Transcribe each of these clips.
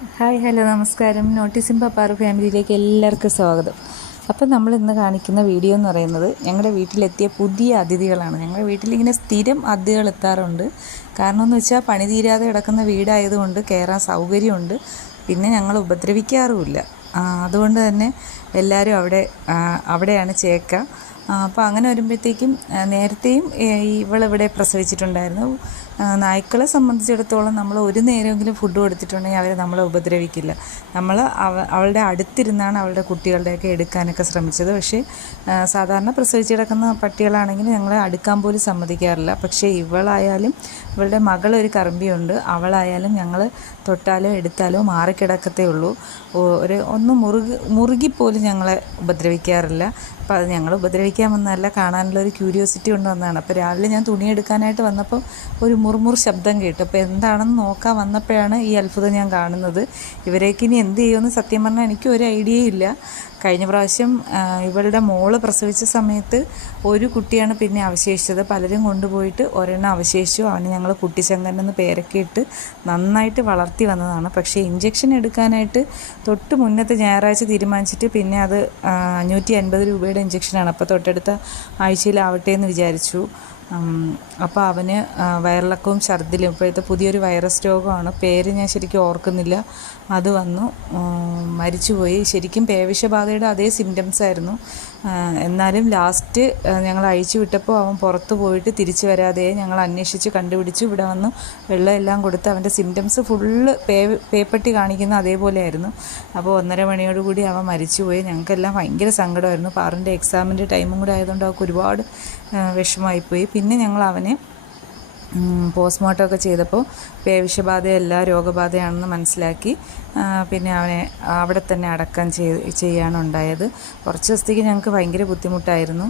Hi hello നമസ്കാരം. നോട്ടീസിൻ പപ്പാറു ഫാമിലിയിലേക്ക് എല്ലാവർക്കും സ്വാഗതം. അപ്പം നമ്മൾ ഇന്ന് കാണിക്കുന്ന വീഡിയോ എന്ന് പറയുന്നത് ഞങ്ങളുടെ വീട്ടിലെത്തിയ പുതിയ അതിഥികളാണ്. ഞങ്ങളുടെ വീട്ടിലിങ്ങനെ സ്ഥിരം അതിഥികൾ എത്താറുണ്ട്. കാരണം എന്ന് വെച്ചാൽ പണി തീരാതെ കിടക്കുന്ന വീടായതുകൊണ്ട് കയറാൻ സൗകര്യമുണ്ട്, പിന്നെ ഞങ്ങൾ ഉപദ്രവിക്കാറുമില്ല. അതുകൊണ്ട് തന്നെ എല്ലാവരും അവിടെയാണ് ചേക്ക. അപ്പോൾ അങ്ങനെ വരുമ്പോഴത്തേക്കും നേരത്തെയും ഇവളിവിടെ പ്രസവിച്ചിട്ടുണ്ടായിരുന്നു. നായ്ക്കളെ സംബന്ധിച്ചിടത്തോളം നമ്മൾ ഒരു നേരമെങ്കിലും ഫുഡ് കൊടുത്തിട്ടുണ്ടെങ്കിൽ അവർ നമ്മളെ ഉപദ്രവിക്കില്ല. നമ്മൾ അവളുടെ അടുത്തിരുന്നാണ് അവളുടെ കുട്ടികളുടെയൊക്കെ എടുക്കാനൊക്കെ ശ്രമിച്ചത്. പക്ഷേ സാധാരണ പ്രസവിച്ച് കിടക്കുന്ന പട്ടികളാണെങ്കിൽ ഞങ്ങളെ അടുക്കാൻ പോലും സമ്മതിക്കാറില്ല. പക്ഷേ ഇവളായാലും ഇവളുടെ മകളൊരു കറമ്പിയുണ്ട്. അവളായാലും ഞങ്ങൾ തൊട്ടാലോ എടുത്താലോ മാറിക്കിടക്കത്തേ ഉള്ളൂ. ഒന്ന് മുറുകിപ്പോലും ഞങ്ങളെ ഉപദ്രവിക്കാറില്ല. അപ്പോൾ അത് ഞങ്ങൾ ഉപദ്രവിക്കാൻ വന്നതല്ല, കാണാനുള്ളൊരു ക്യൂരിയോസിറ്റി കൊണ്ട് വന്നതാണ്. അപ്പോൾ രാവിലെ ഞാൻ തുണി എടുക്കാനായിട്ട് വന്നപ്പോൾ ഒരു മുറുമുറു ശബ്ദം കേട്ടു. അപ്പോൾ എന്താണെന്ന് നോക്കാൻ വന്നപ്പോഴാണ് ഈ അത്ഭുതം ഞാൻ കാണുന്നത്. ഇവരേക്ക് ഇനി എന്ത് ചെയ്യുമെന്ന് സത്യം പറഞ്ഞാൽ എനിക്ക് ഒരു ഐഡിയയും ഇല്ല. കഴിഞ്ഞ പ്രാവശ്യം ഇവളുടെ മോള് പ്രസവിച്ച സമയത്ത് ഒരു കുട്ടിയാണ് പിന്നെ അവശേഷിച്ചത്. പലരും കൊണ്ടുപോയിട്ട് ഒരെണ്ണം അവശേഷിച്ചു. അവന് ഞങ്ങൾ കുട്ടിശങ്കൻ എന്ന് പേരൊക്കെ ഇട്ട് നന്നായിട്ട് വളർത്തി വന്നതാണ്. പക്ഷേ ഇഞ്ചക്ഷൻ എടുക്കാനായിട്ട് തൊട്ട് മുന്നത്തെ ഞായറാഴ്ച തീരുമാനിച്ചിട്ട് പിന്നെ അത് 550 രൂപയുടെ ഇഞ്ചക്ഷനാണ്. അപ്പോൾ തൊട്ടടുത്ത ആഴ്ചയിലാവട്ടെ എന്ന് വിചാരിച്ചു. അപ്പോൾ അവന് വയറിളക്കവും ഛർദിലും, ഇപ്പോഴത്തെ പുതിയൊരു വൈറസ് രോഗമാണ്, പേര് ഞാൻ ശരിക്കും ഓർക്കുന്നില്ല, അത് വന്നു മരിച്ചുപോയി. ശരിക്കും പേവിഷബാധയുടെ അതേ സിംറ്റംസ് ആയിരുന്നു. എന്നാലും ലാസ്റ്റ് ഞങ്ങൾ അഴിച്ചു വിട്ടപ്പോൾ അവൻ പുറത്ത് പോയിട്ട് തിരിച്ചു വരാതെ ഞങ്ങൾ അന്വേഷിച്ച് കണ്ടുപിടിച്ചു. ഇവിടെ വന്ന് വെള്ളം എല്ലാം കൊടുത്ത് അവൻ്റെ സിംറ്റംസ് ഫുള്ള് പേപ്പട്ടി കാണിക്കുന്ന അതേപോലെയായിരുന്നു. അപ്പോൾ 1:30 മണിയോടുകൂടി അവൻ മരിച്ചുപോയി. ഞങ്ങൾക്കെല്ലാം ഭയങ്കര സങ്കടമായിരുന്നു. പാറിൻ്റെ എക്സാമിൻ്റെ ടൈമും കൂടെ ആയതുകൊണ്ട് അവൾക്ക് ഒരുപാട് വിഷമമായിപ്പോയി. പിന്നെ ഞങ്ങൾ അവനെ പോസ്റ്റ്മോർട്ടം ഒക്കെ ചെയ്തപ്പോൾ പേവിഷബാധയല്ല രോഗബാധയാണെന്ന് മനസ്സിലാക്കി. പിന്നെ അവനെ അവിടെ തന്നെ അടക്കം ചെയ്യാണ് ഉണ്ടായത്. കുറച്ച് ദിവസത്തേക്ക് ഞങ്ങൾക്ക് ഭയങ്കര ബുദ്ധിമുട്ടായിരുന്നു.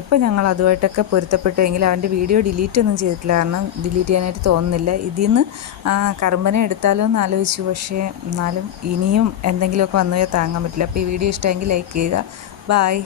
ഇപ്പോൾ ഞങ്ങൾ അതുമായിട്ടൊക്കെ പൊരുത്തപ്പെട്ടെങ്കിൽ അവൻ്റെ വീഡിയോ ഡിലീറ്റ് ഒന്നും ചെയ്തിട്ടില്ല, കാരണം ഡിലീറ്റ് ചെയ്യാനായിട്ട് തോന്നുന്നില്ല. ഇതിൽ നിന്ന് കറുമ്പനെ എടുത്താലോ എന്ന് ആലോചിച്ചു. പക്ഷേ എന്നാലും ഇനിയും എന്തെങ്കിലുമൊക്കെ വന്നു താങ്ങാൻ പറ്റില്ല. അപ്പോൾ ഈ വീഡിയോ ഇഷ്ടമെങ്കിൽ ലൈക്ക് ചെയ്യുക. ബായ്.